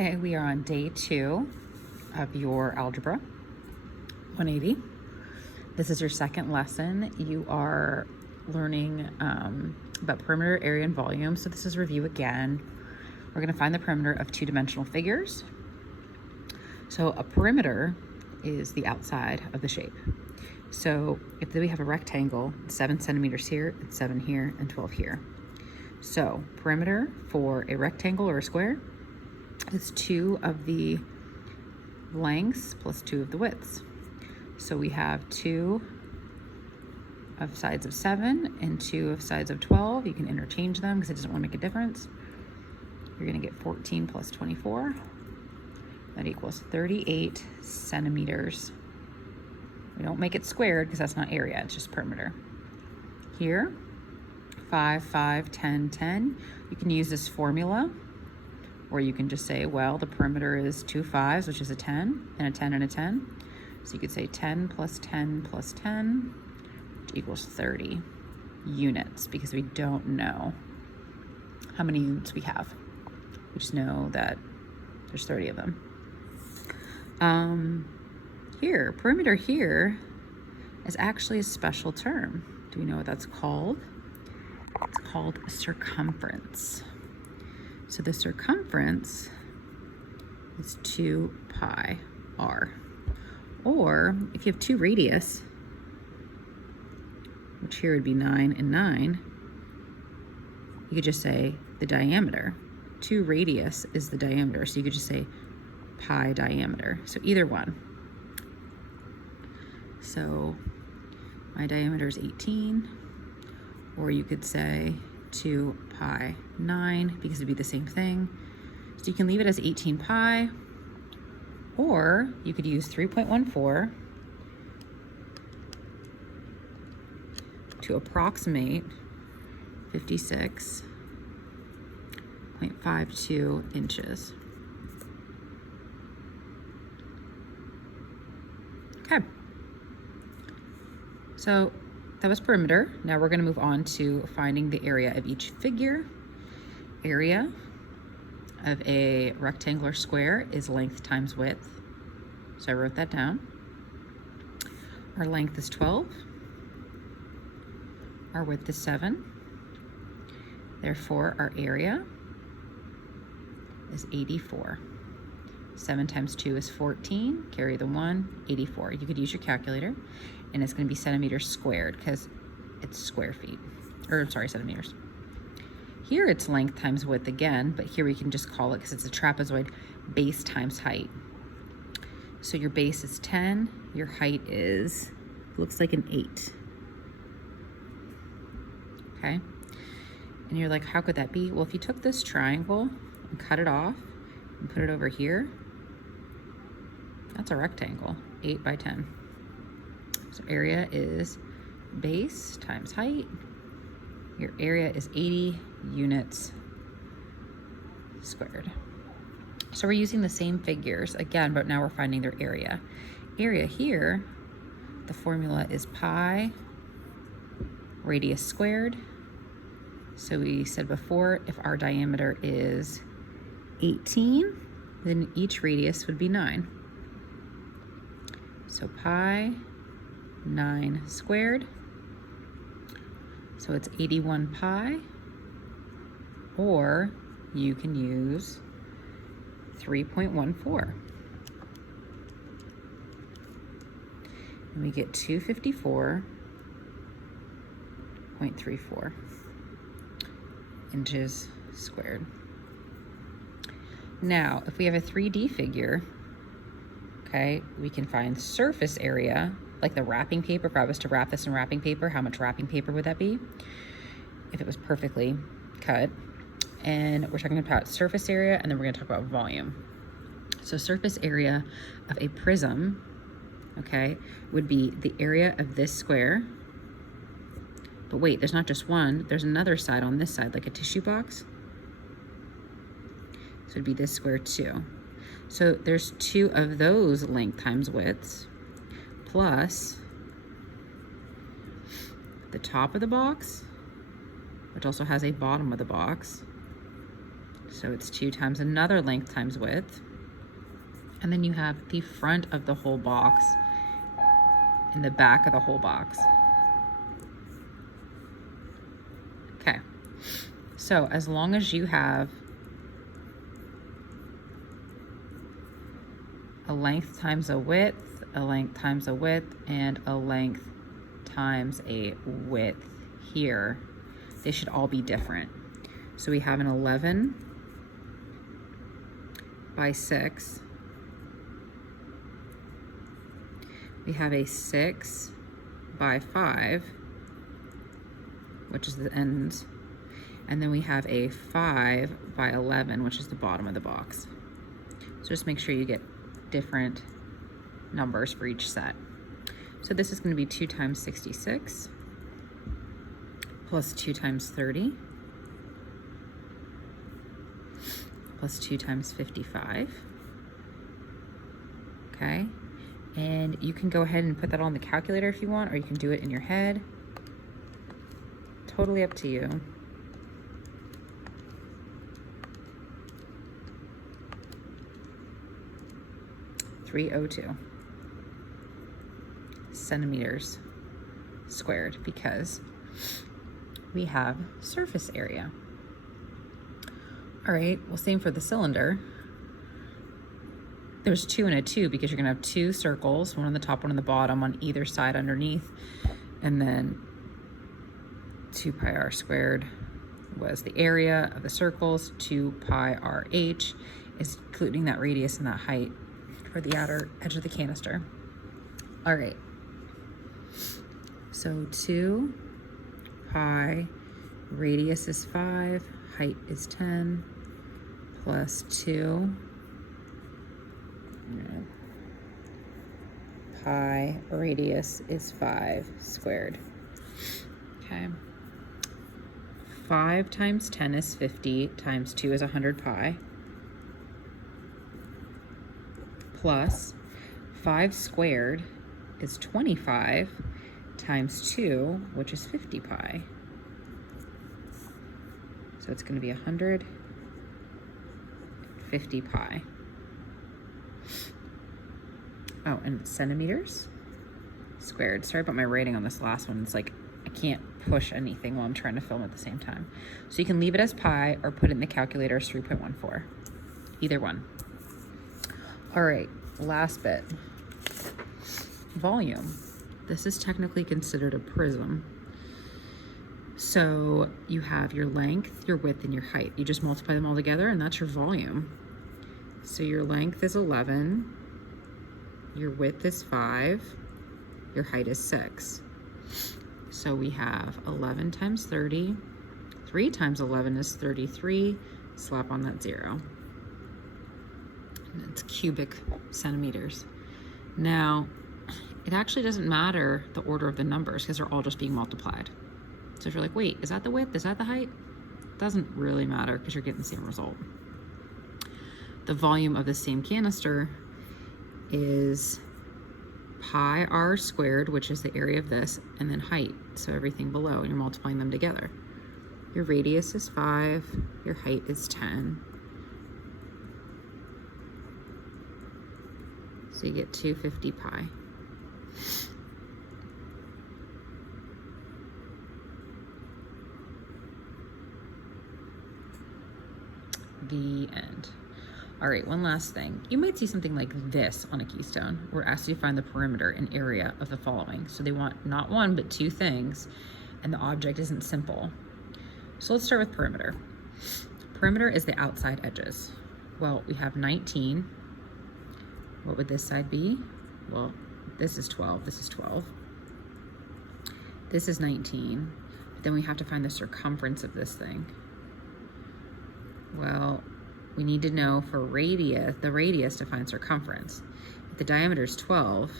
Okay, we are on day 2 of your Algebra 180. This is your second lesson. You are learning about perimeter, area, and volume. So this is review again. We're going to find the perimeter of two-dimensional figures. So a perimeter is the outside of the shape. So if we have a rectangle, 7 centimeters here, and 7 here, and 12 here. So perimeter for a rectangle or a square is 2 of the lengths plus 2 of the widths. So we have 2 of sides of 7 and 2 of sides of 12. You can interchange them because it doesn't want to make a difference. You're going to get 14 plus 24. That equals 38 centimeters. We don't make it squared because that's not area, it's just perimeter. Here, 5, 5, 10, 10. You can use this formula, or you can just say, well, the perimeter is 2 5s, which is a 10, and a 10 and a 10. So you could say 10 plus 10 plus 10, which equals 30 units, because we don't know how many units we have. We just know that there's 30 of them. Here, perimeter here is actually a special term. Do we know what that's called? It's called circumference. So the circumference is 2 pi r. Or if you have 2 radius, which here would be 9 and 9, you could just say the diameter. 2 radius is the diameter, so you could just say pi diameter. So either one. So my diameter is 18, or you could say 2 pi 9, because it'd be the same thing. So you can leave it as 18 pi, or you could use 3.14 to approximate 56.52 inches. Okay. So that was perimeter. Now we're going to move on to finding the area of each figure. Area of a rectangular square is length times width. So I wrote that down. Our length is 12. Our width is 7. Therefore, our area is 84. 7 times 2 is 14. Carry the 1, 84. You could use your calculator, and it's going to be centimeters squared because it's square feet. Or, sorry, centimeters. Here it's length times width again, but here we can just call it, because it's a trapezoid, base times height. So your base is 10, your height is, looks like an 8. Okay? And you're like, how could that be? Well, if you took this triangle and cut it off and put it over here, that's a rectangle, 8 by 10. So area is base times height. Your area is 80 units squared. So we're using the same figures again, but now we're finding their area. Area here, the formula is pi radius squared. So we said before, if our diameter is 18, then each radius would be 9. So pi 9 squared. So it's 81 pi, or you can use 3.14. And we get 254.34 inches squared. Now, if we have a 3D figure, okay, we can find surface area, like the wrapping paper. If I was to wrap this in wrapping paper, how much wrapping paper would that be if it was perfectly cut? And we're talking about surface area, and then we're going to talk about volume. So surface area of a prism, okay, would be the area of this square. But wait, there's not just one, there's another side on this side, like a tissue box. So it'd be this square too. So there's 2 of those length times widths, plus the top of the box, which also has a bottom of the box. So it's 2 times another length times width. And then you have the front of the whole box and the back of the whole box. Okay, so as long as you have a length times a width, a length times a width, and a length times a width here, they should all be different. So we have an 11 by 6. We have a 6 by 5, which is the ends. And then we have a 5 by 11, which is the bottom of the box. So just make sure you get different numbers for each set. So this is going to be 2 times 66 plus 2 times 30 plus 2 times 55. Okay, and you can go ahead and put that on the calculator if you want, or you can do it in your head. Totally up to you. .302 centimeters squared, because we have surface area. All right, well, same for the cylinder. There's 2 and a 2 because you're gonna have 2 circles, one on the top, one on the bottom, on either side underneath, and then 2 pi r squared was the area of the circles. 2 pi rh is including that radius and that height for the outer edge of the canister. All right, so 2 pi, radius is 5, height is 10, plus 2 pi, radius is 5 squared. Okay, 5 times 10 is 50, times 2 is 100 pi, plus 5 squared is 25 times 2, which is 50 pi. So it's going to be 150 pi. Oh, and centimeters squared. Sorry about my writing on this last one. It's like I can't push anything while I'm trying to film at the same time. So you can leave it as pi or put it in the calculator as 3.14. Either one. All right, last bit. Volume. This is technically considered a prism. So you have your length, your width, and your height. You just multiply them all together and that's your volume. So your length is 11, your width is 5, your height is 6. So we have 11 times 30, 3 times 11 is 33, slap on that 0. And it's cubic centimeters. Now, it actually doesn't matter the order of the numbers because they're all just being multiplied. So if you're like, wait, is that the width? Is that the height? Doesn't really matter because you're getting the same result. The volume of the same canister is pi r squared, which is the area of this, and then height, so everything below, and you're multiplying them together. Your radius is 5, your height is 10. So you get 250 pi. The end. All right, one last thing. You might see something like this on a keystone. We're asked you to find the perimeter and area of the following. So they want not one, but 2 things, and the object isn't simple. So let's start with perimeter. Perimeter is the outside edges. Well, we have 19. What would this side be? Well, this is 12, this is 12. This is 19, but then we have to find the circumference of this thing. Well, we need to know for radius, the radius to find circumference. If the diameter is 12,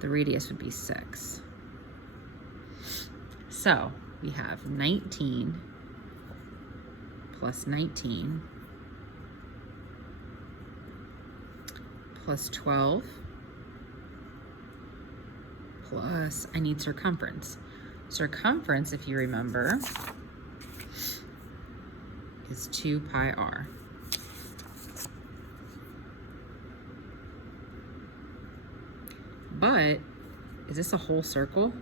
the radius would be 6. So we have 19 plus 19 plus 12 plus, I need circumference. Circumference, if you remember, is 2 pi r. But is this a whole circle?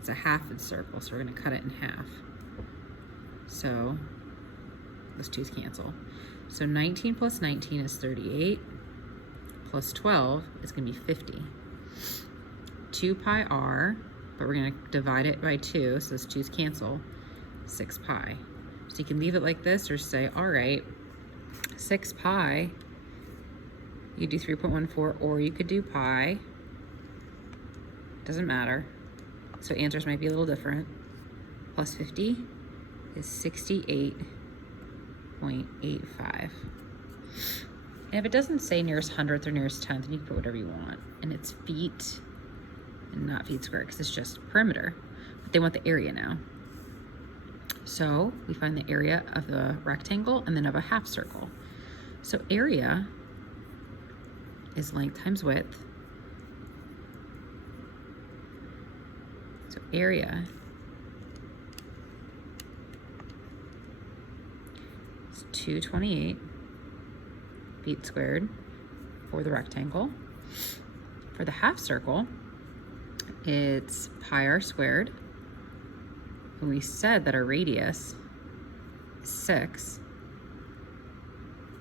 It's a half of the circle, so we're going to cut it in half. So those 2's cancel. So 19 plus 19 is 38, plus 12 is going to be 50. 2 pi r, but we're going to divide it by 2, so those 2's cancel, 6 pi. So you can leave it like this or say, all right, 6 pi, you do 3.14, or you could do pi. Doesn't matter. So answers might be a little different. Plus 50 is 68.85. And if it doesn't say nearest hundredth or nearest tenth, then you can put whatever you want. And it's feet and not feet squared because it's just perimeter. But they want the area now. So we find the area of the rectangle and then of a half circle. So area is length times width. So area is 228 feet squared for the rectangle. For the half circle, it's pi r squared. And we said that our radius is 6.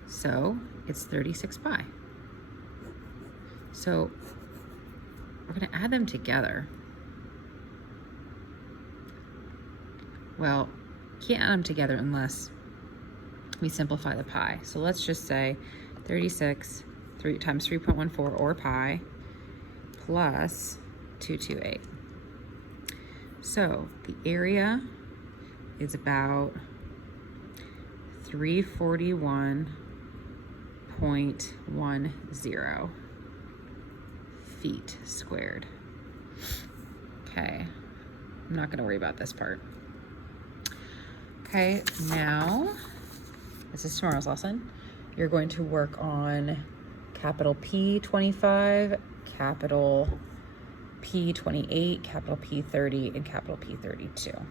So it's 36 pi. So we're going to add them together. Well, can't add them together unless we simplify the pi. So let's just say 36 times 3.14 or pi plus 228. So the area is about 341.10 feet squared. Okay, I'm not going to worry about this part. Okay, now, this is tomorrow's lesson. You're going to work on capital P25, capital P28, capital P30, and capital P32.